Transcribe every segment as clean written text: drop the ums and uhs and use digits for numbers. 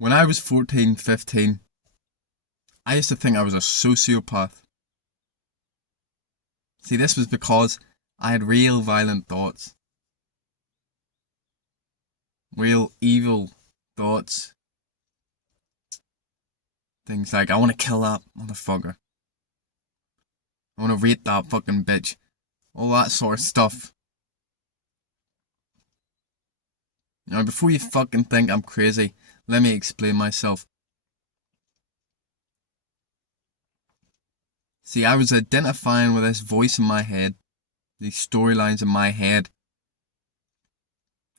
When I was 14, 15, I used to think I was a sociopath. See, this was because I had real violent thoughts. Real evil thoughts. Things like, I want to kill that motherfucker. I want to rape that fucking bitch. All that sort of stuff. Now, before you fucking think I'm crazy, let me explain myself. See, I was identifying with this voice in my head, these storylines in my head.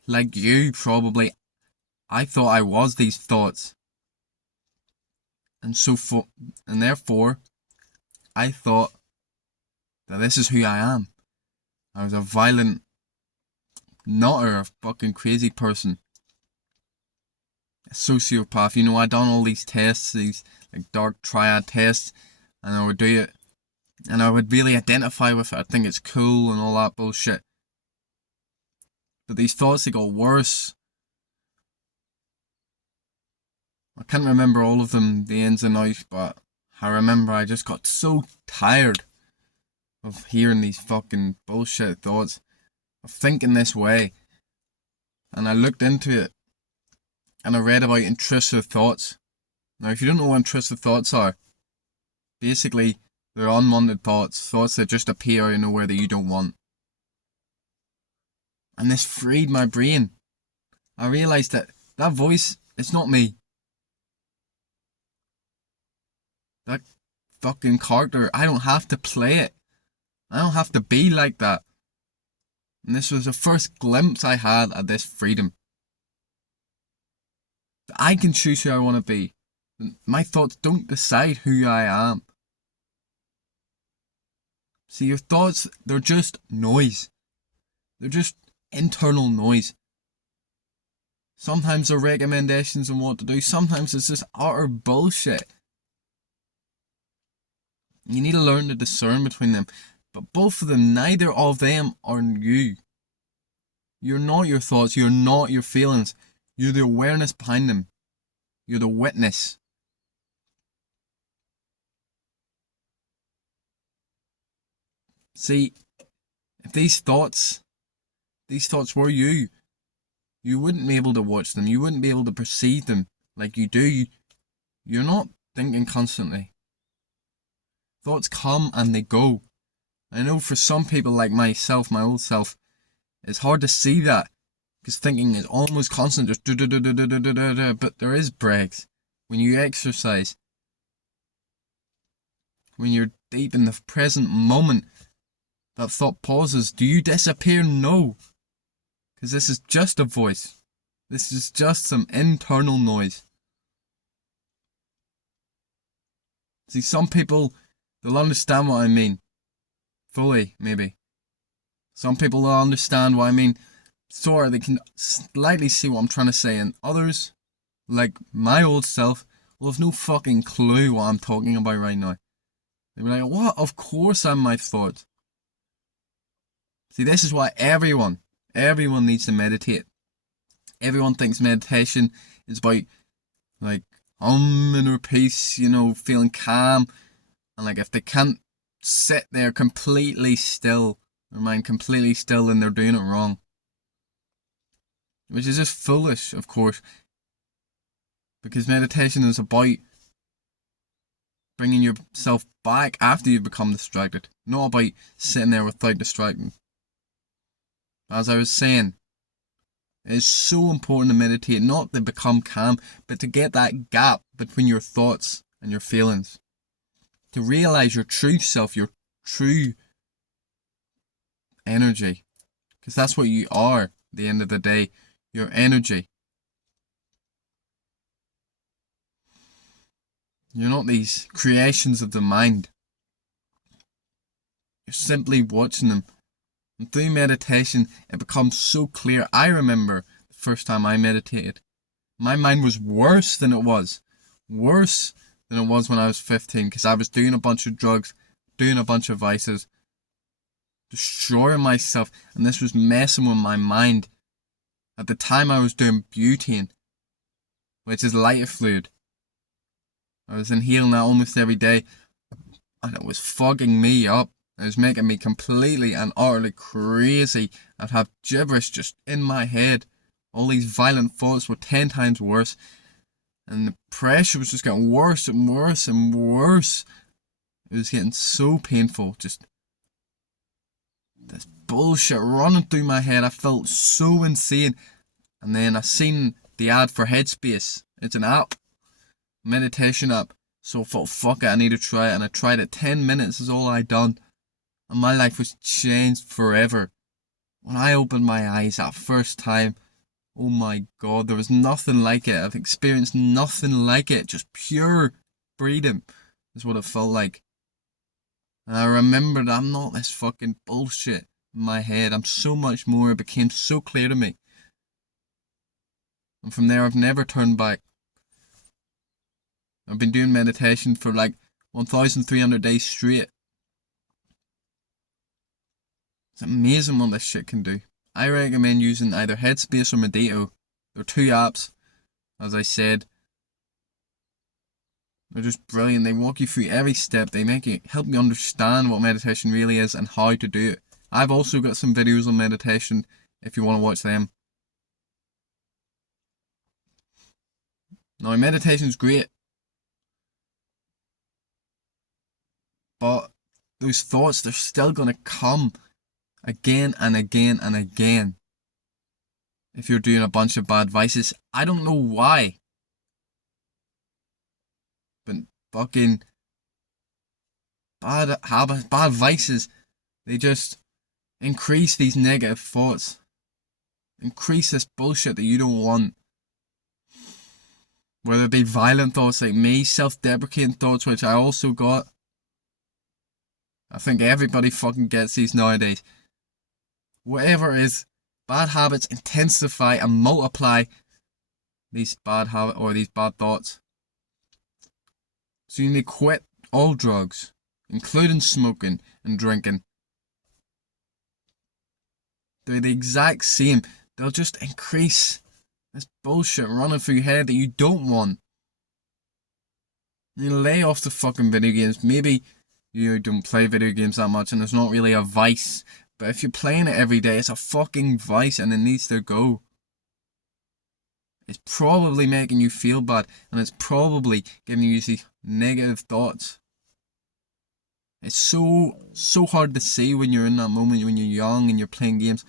Like you, probably, I thought I was these thoughts. And therefore, I thought that this is who I am. I was a violent nutter, a fucking crazy person. A sociopath. I done all these tests, these like dark triad tests, and I would do it. And I would really identify with it. I think it's cool and all that bullshit. But these thoughts, they got worse. I can't remember all of them, the ins and outs, but I remember I just got so tired of hearing these fucking bullshit thoughts, of thinking this way. And I looked into it, and I read about intrusive thoughts. Now, if you don't know what intrusive thoughts are, basically, they're unwanted thoughts, thoughts that just appear out of nowhere that you don't want. And this freed my brain. I realised that that voice, it's not me. That fucking character, I don't have to play it. I don't have to be like that. And this was the first glimpse I had at this freedom. I can choose who I want to be. My thoughts don't decide who I am. See, your thoughts, they're just noise. They're just internal noise. Sometimes they're recommendations on what to do. Sometimes it's just utter bullshit. You need to learn to discern between them. But both of them, neither of them are you. You're not your thoughts. You're not your feelings. You're the awareness behind them. You're the witness. See, if these thoughts were you, you wouldn't be able to watch them. You wouldn't be able to perceive them like you do. You're not thinking constantly. Thoughts come and they go. I know for some people like myself, my old self, it's hard to see that because thinking is almost constant, just but there is breaks. When you exercise, when you're deep in the present moment, that thought pauses. Do you disappear? No. Because this is just a voice. This is just some internal noise. See, some people, they'll understand what I mean. Fully, maybe. Some people will understand what I mean. Sort of, they can slightly see what I'm trying to say. And others, like my old self, will have no fucking clue what I'm talking about right now. They'll be like, what? Of course I'm my thoughts. See, this is why everyone needs to meditate. Everyone thinks meditation is about, like, inner peace, feeling calm. And, like, if they can't sit there completely still, their mind completely still, then they're doing it wrong. Which is just foolish, of course. Because meditation is about bringing yourself back after you've become distracted. Not about sitting there without distracting. As I was saying, it is so important to meditate, not to become calm, but to get that gap between your thoughts and your feelings. To realise your true self, your true energy. Because that's what you are at the end of the day. Your energy. You're not these creations of the mind. You're simply watching them. And through meditation, it becomes so clear. I remember the first time I meditated. My mind was worse than it was. Worse than it was when I was 15. Because I was doing a bunch of drugs, doing a bunch of vices, destroying myself. And this was messing with my mind. At the time I was doing butane. which is lighter fluid. I was inhaling that almost every day, and it was fogging me up. It was making me completely and utterly crazy. I'd have gibberish just in my head. All these violent thoughts were 10 times worse. And the pressure was just getting worse and worse and worse. It was getting so painful. Just this bullshit running through my head. I felt so insane. And then I seen the ad for Headspace. It's an app. Meditation app. So I thought, fuck it, I need to try it. And I tried it. 10 minutes is all I done. And my life was changed forever. When I opened my eyes that first time, oh my god, there was nothing like it. I've experienced nothing like it. Just pure freedom is what it felt like. And I remembered I'm not this fucking bullshit in my head. I'm so much more. It became so clear to me. And from there, I've never turned back. I've been doing meditation for like 1,300 days straight. It's amazing what this shit can do. I recommend using either Headspace or Medito. They're 2 apps, as I said. They're just brilliant. They walk you through every step. They help you understand what meditation really is and how to do it. I've also got some videos on meditation if you want to watch them. Now, meditation's great. But those thoughts, they're still going to come again and again and again. If you're doing a bunch of bad vices, I don't know why. But fucking bad habits, bad vices, they just increase these negative thoughts. Increase this bullshit that you don't want. Whether it be violent thoughts like me, self-deprecating thoughts, which I also got. I think everybody fucking gets these nowadays. Whatever it is, bad habits intensify and multiply these bad habits or these bad thoughts. So you need to quit all drugs, including smoking and drinking. They're the exact same. They'll just increase this bullshit running through your head that you don't want. You lay off the fucking video games. Maybe you don't play video games that much and it's not really a vice. But if you're playing it every day, it's a fucking vice and it needs to go. It's probably making you feel bad and it's probably giving you these negative thoughts. It's so hard to see when you're in that moment, when you're young and you're playing games.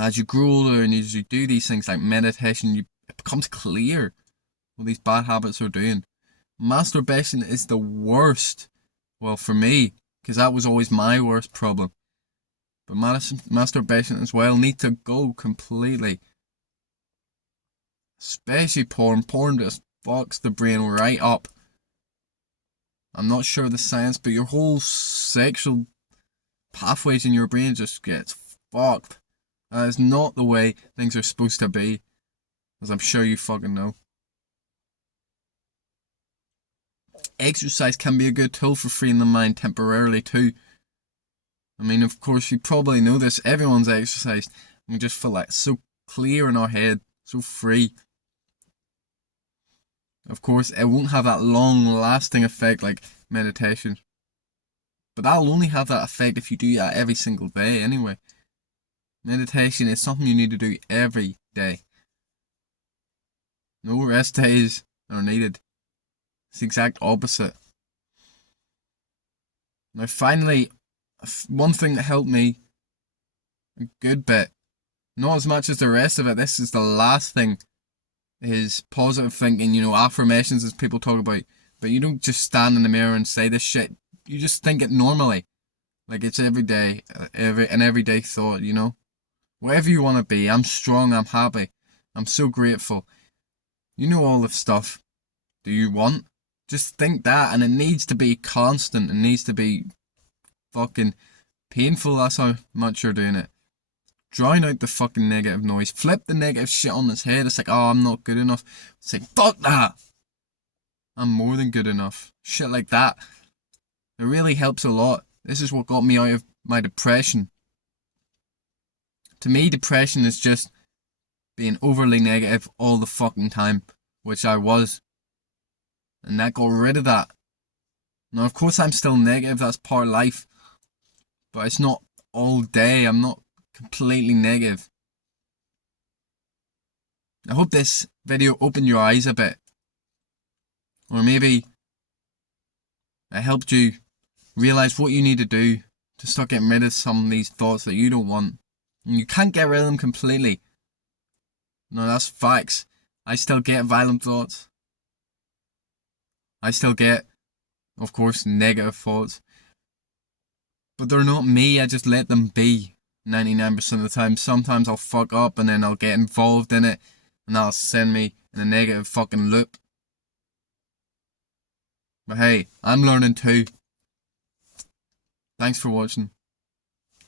As you grow older and as you do these things like meditation, it becomes clear what these bad habits are doing. Masturbation is the worst. Well, for me, because that was always my worst problem. But masturbation as well needs to go completely. Especially porn. Porn just fucks the brain right up. I'm not sure of the science, but your whole sexual pathways in your brain just gets fucked. That is not the way things are supposed to be. As I'm sure you fucking know. Exercise can be a good tool for freeing the mind temporarily too. I mean, of course, you probably know this. Everyone's exercised. We just feel like so clear in our head, so free. Of course, it won't have that long-lasting effect like meditation. But that'll only have that effect if you do that every single day anyway. Meditation is something you need to do every day. No rest days are needed. It's the exact opposite. Now finally, one thing that helped me a good bit, not as much as the rest of it, this is the last thing, is positive thinking, affirmations as people talk about. But you don't just stand in the mirror and say this shit, you just think it normally. Like it's every day, an everyday thought, Whatever you want to be, I'm strong, I'm happy, I'm so grateful. You know all this stuff. Do you want? Just think that, and it needs to be constant, it needs to be fucking painful, that's how much you're doing it. Drown out the fucking negative noise, flip the negative shit on its head. It's like, oh, I'm not good enough. It's like, fuck that, I'm more than good enough. Shit like that. It really helps a lot. This is what got me out of my depression. To me, depression is just being overly negative all the fucking time. which I was. And that got rid of that. Now, of course, I'm still negative. That's part of life. But it's not all day. I'm not completely negative. I hope this video opened your eyes a bit. Or maybe it helped you realize what you need to do to start getting rid of some of these thoughts that you don't want. And you can't get rid of them completely. No, that's facts. I still get violent thoughts. I still get, of course, negative thoughts. But they're not me. I just let them be 99% of the time. Sometimes I'll fuck up and then I'll get involved in it and that'll send me in a negative fucking loop. But hey, I'm learning too. Thanks for watching.